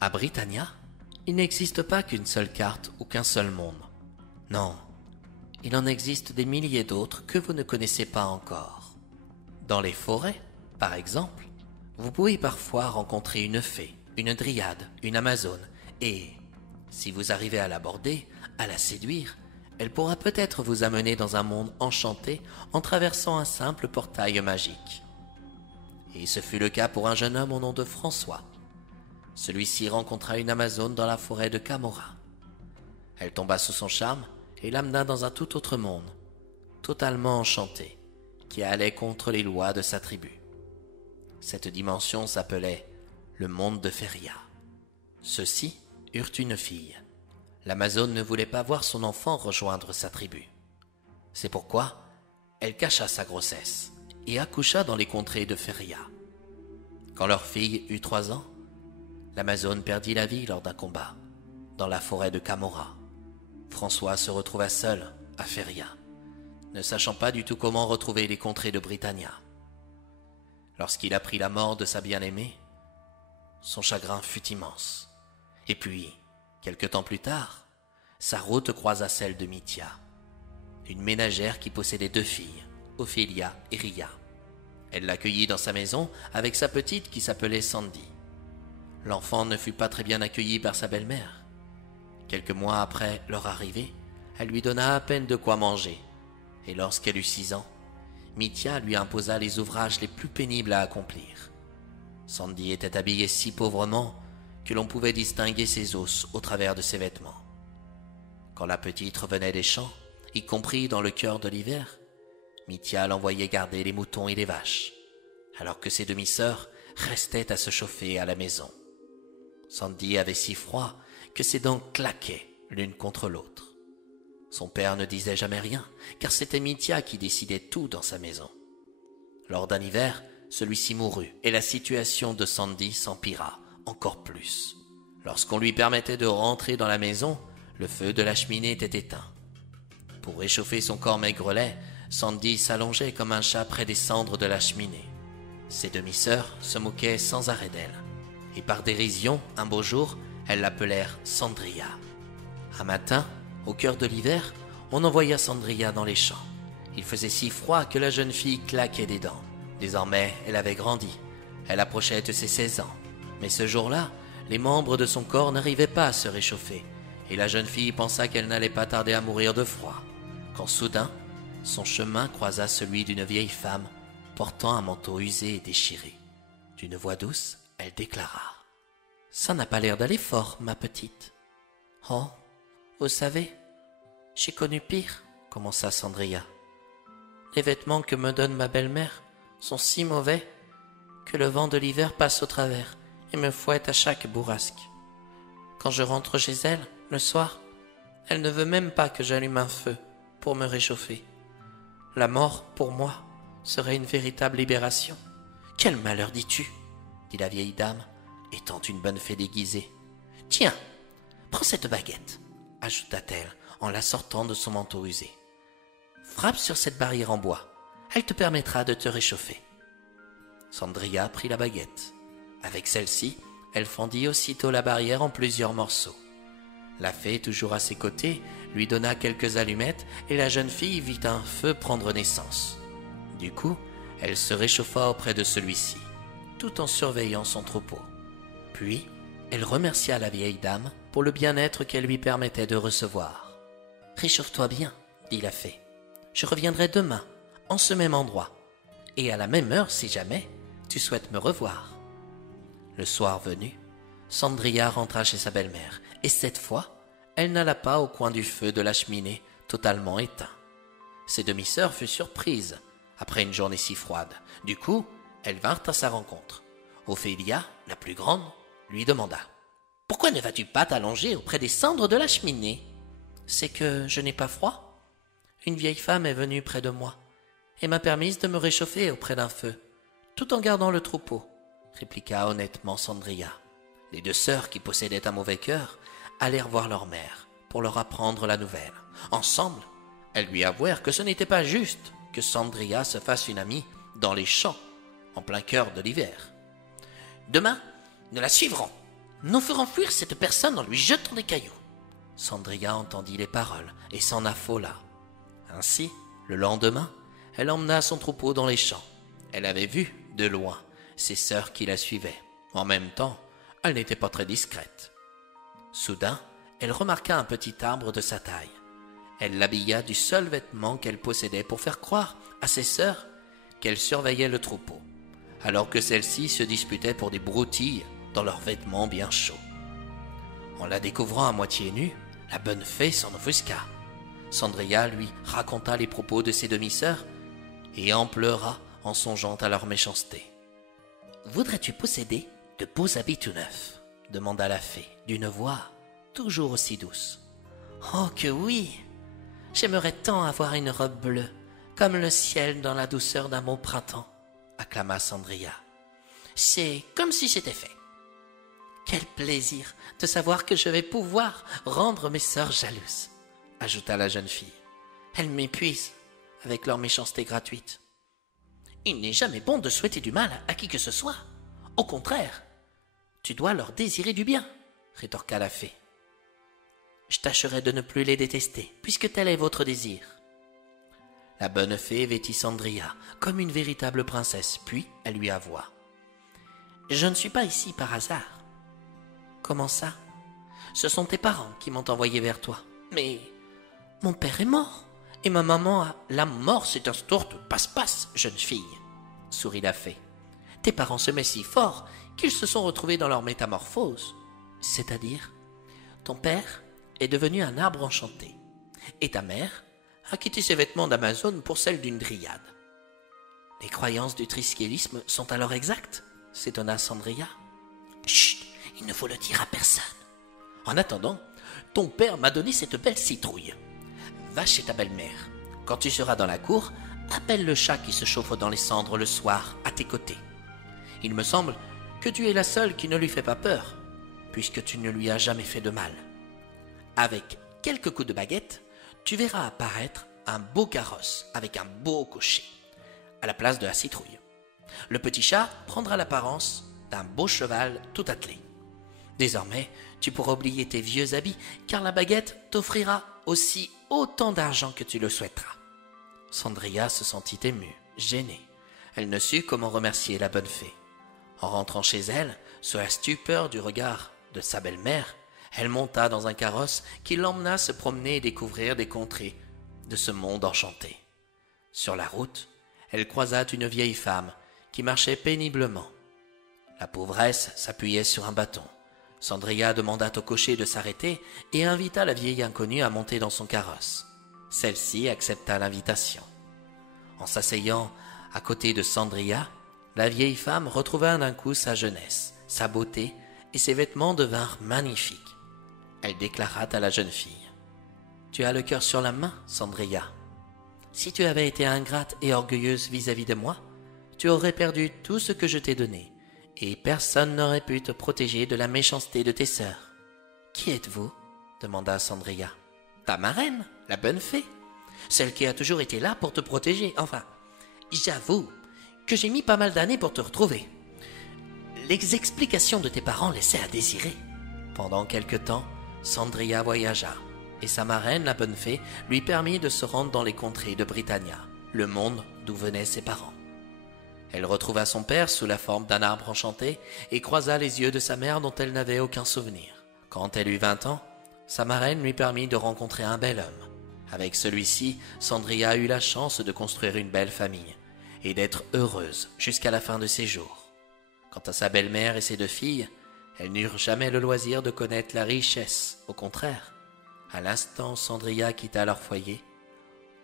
À Britannia, il n'existe pas qu'une seule carte ou qu'un seul monde. Non, il en existe des milliers d'autres que vous ne connaissez pas encore. Dans les forêts, par exemple, vous pouvez parfois rencontrer une fée, une dryade, une amazone, et, si vous arrivez à l'aborder, à la séduire, elle pourra peut-être vous amener dans un monde enchanté en traversant un simple portail magique. Et ce fut le cas pour un jeune homme au nom de François. Celui-ci rencontra une amazone dans la forêt de Camorra. Elle tomba sous son charme et l'amena dans un tout autre monde, totalement enchanté, qui allait contre les lois de sa tribu. Cette dimension s'appelait le monde de Feria. Ceux-ci eurent une fille. L'amazone ne voulait pas voir son enfant rejoindre sa tribu. C'est pourquoi elle cacha sa grossesse et accoucha dans les contrées de Feria. Quand leur fille eut 3 ans, l'amazone perdit la vie lors d'un combat, dans la forêt de Camorra. François se retrouva seul à Feria, ne sachant pas du tout comment retrouver les contrées de Britannia. Lorsqu'il apprit la mort de sa bien-aimée, son chagrin fut immense. Et puis, quelque temps plus tard, sa route croisa celle de Mithia, une ménagère qui possédait 2 filles, Ophélia et Ria. Elle l'accueillit dans sa maison avec sa petite qui s'appelait Sandy. L'enfant ne fut pas très bien accueilli par sa belle-mère. Quelques mois après leur arrivée, elle lui donna à peine de quoi manger, et lorsqu'elle eut 6 ans, Mithia lui imposa les ouvrages les plus pénibles à accomplir. Sandy était habillée si pauvrement que l'on pouvait distinguer ses os au travers de ses vêtements. Quand la petite revenait des champs, y compris dans le cœur de l'hiver, Mithia l'envoyait garder les moutons et les vaches, alors que ses demi-sœurs restaient à se chauffer à la maison. Sandy avait si froid que ses dents claquaient l'une contre l'autre. Son père ne disait jamais rien, car c'était Mithia qui décidait tout dans sa maison. Lors d'un hiver, celui-ci mourut, et la situation de Sandy s'empira encore plus. Lorsqu'on lui permettait de rentrer dans la maison, le feu de la cheminée était éteint. Pour réchauffer son corps maigrelet, Sandy s'allongeait comme un chat près des cendres de la cheminée. Ses demi-sœurs se moquaient sans arrêt d'elle, et par dérision, un beau jour, elles l'appelèrent Sandria. Un matin, au cœur de l'hiver, on envoya Sandria dans les champs. Il faisait si froid que la jeune fille claquait des dents. Désormais, elle avait grandi. Elle approchait de ses 16 ans. Mais ce jour-là, les membres de son corps n'arrivaient pas à se réchauffer, et la jeune fille pensa qu'elle n'allait pas tarder à mourir de froid, quand soudain, son chemin croisa celui d'une vieille femme portant un manteau usé et déchiré. D'une voix douce, elle déclara : « Ça n'a pas l'air d'aller fort, ma petite. »« Oh, vous savez, j'ai connu pire, » commença Sandria. « Les vêtements que me donne ma belle-mère sont si mauvais que le vent de l'hiver passe au travers et me fouette à chaque bourrasque. Quand je rentre chez elle, le soir, elle ne veut même pas que j'allume un feu pour me réchauffer. La mort, pour moi, serait une véritable libération. »« Quel malheur dis-tu » dit la vieille dame, étant une bonne fée déguisée. « Tiens, prends cette baguette, ajouta-t-elle en la sortant de son manteau usé. Frappe sur cette barrière en bois, elle te permettra de te réchauffer. » Sandria prit la baguette. Avec celle-ci, elle fendit aussitôt la barrière en plusieurs morceaux. La fée, toujours à ses côtés, lui donna quelques allumettes et la jeune fille vit un feu prendre naissance. Du coup, elle se réchauffa auprès de celui-ci, tout en surveillant son troupeau. Puis, elle remercia la vieille dame pour le bien-être qu'elle lui permettait de recevoir. « Réchauffe-toi bien, » dit la fée. « Je reviendrai demain, en ce même endroit, et à la même heure si jamais tu souhaites me revoir. » Le soir venu, Sandria rentra chez sa belle-mère, et cette fois, elle n'alla pas au coin du feu de la cheminée, totalement éteint. Ses demi-sœurs furent surprises, après une journée si froide. Du coup, elles vinrent à sa rencontre. Ophélia, la plus grande, lui demanda : « Pourquoi ne vas-tu pas t'allonger auprès des cendres de la cheminée ? » ?»« C'est que je n'ai pas froid. Une vieille femme est venue près de moi et m'a permise de me réchauffer auprès d'un feu, tout en gardant le troupeau, » répliqua honnêtement Sandria. Les 2 sœurs, qui possédaient un mauvais cœur, allèrent voir leur mère pour leur apprendre la nouvelle. Ensemble, elles lui avouèrent que ce n'était pas juste que Sandria se fasse une amie dans les champs, en plein cœur de l'hiver. « Demain, nous la suivrons, Nous ferons fuir cette personne en lui jetant des cailloux. Sandria entendit les paroles et s'en affola. Ainsi, le lendemain, elle emmena son troupeau dans les champs. Elle avait vu, de loin, ses sœurs qui la suivaient. En même temps, elle n'était pas très discrète. Soudain, elle remarqua un petit arbre de sa taille. Elle l'habilla du seul vêtement qu'elle possédait pour faire croire à ses sœurs qu'elle surveillait le troupeau, alors que celles-ci se disputaient pour des broutilles dans leurs vêtements bien chauds. En la découvrant à moitié nue, la bonne fée s'en offusqua. Sandria lui raconta les propos de ses demi-sœurs et en pleura en songeant à leur méchanceté. « Voudrais-tu posséder de beaux habits tout neufs ?» demanda la fée d'une voix toujours aussi douce. « Oh que oui! J'aimerais tant avoir une robe bleue, comme le ciel dans la douceur d'un beau printemps, » acclama Sandria. « C'est comme si c'était fait. Quel plaisir de savoir que je vais pouvoir rendre mes sœurs jalouses, » ajouta la jeune fille. « Elles m'épuisent avec leur méchanceté gratuite. Il n'est jamais bon de souhaiter du mal à qui que ce soit. Au contraire, tu dois leur désirer du bien, » rétorqua la fée. « Je tâcherai de ne plus les détester, puisque tel est votre désir. » La bonne fée vêtit Sandria comme une véritable princesse, puis elle lui avoua. « Je ne suis pas ici par hasard. »« Comment ça ? Ce sont tes parents qui m'ont envoyé vers toi. »« Mais mon père est mort, et ma maman a... »« La mort, c'est un sorte de passe-passe, jeune fille, » sourit la fée. « Tes parents se mettent si fort qu'ils se sont retrouvés dans leur métamorphose. C'est-à-dire, ton père est devenu un arbre enchanté, et ta mère a quitté ses vêtements d'Amazone pour celles d'une dryade. Les croyances du triskélisme sont alors exactes, s'étonna Sandria. Chut, il ne faut le dire à personne. En attendant, ton père m'a donné cette belle citrouille. Va chez ta belle-mère. Quand tu seras dans la cour, appelle le chat qui se chauffe dans les cendres le soir à tes côtés. Il me semble que tu es la seule qui ne lui fait pas peur, puisque tu ne lui as jamais fait de mal. Avec quelques coups de baguette, tu verras apparaître un beau carrosse avec un beau cocher, à la place de la citrouille. Le petit chat prendra l'apparence d'un beau cheval tout attelé. Désormais, tu pourras oublier tes vieux habits, car la baguette t'offrira aussi autant d'argent que tu le souhaiteras. Sandria se sentit émue, gênée. Elle ne sut comment remercier la bonne fée. En rentrant chez elle, sous la stupeur du regard de sa belle-mère, elle monta dans un carrosse qui l'emmena se promener et découvrir des contrées de ce monde enchanté. Sur la route, elle croisa une vieille femme qui marchait péniblement. La pauvresse s'appuyait sur un bâton. Sandria demanda au cocher de s'arrêter et invita la vieille inconnue à monter dans son carrosse. Celle-ci accepta l'invitation. En s'asseyant à côté de Sandria, la vieille femme retrouva d'un coup sa jeunesse, sa beauté et ses vêtements devinrent magnifiques. Elle déclara à la jeune fille. « Tu as le cœur sur la main, Sandria. Si tu avais été ingrate et orgueilleuse vis-à-vis de moi, tu aurais perdu tout ce que je t'ai donné, et personne n'aurait pu te protéger de la méchanceté de tes sœurs. »« Qui êtes-vous » demanda Sandria. « Ta marraine, la bonne fée, celle qui a toujours été là pour te protéger. Enfin, j'avoue que j'ai mis pas mal d'années pour te retrouver. Les explications de tes parents laissaient à désirer. » Pendant quelque temps, Sandria voyagea, et sa marraine, la bonne fée, lui permit de se rendre dans les contrées de Britannia, le monde d'où venaient ses parents. Elle retrouva son père sous la forme d'un arbre enchanté et croisa les yeux de sa mère dont elle n'avait aucun souvenir. Quand elle eut 20 ans, sa marraine lui permit de rencontrer un bel homme. Avec celui-ci, Sandria eut la chance de construire une belle famille et d'être heureuse jusqu'à la fin de ses jours. Quant à sa belle-mère et ses 2 filles, elles n'eurent jamais le loisir de connaître la richesse. Au contraire, à l'instant où Sandria quitta leur foyer,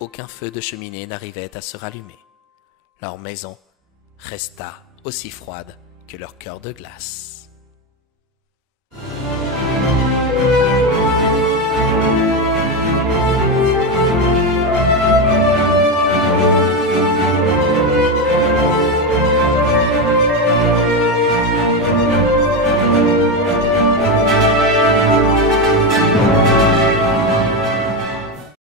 aucun feu de cheminée n'arrivait à se rallumer. Leur maison resta aussi froide que leur cœur de glace.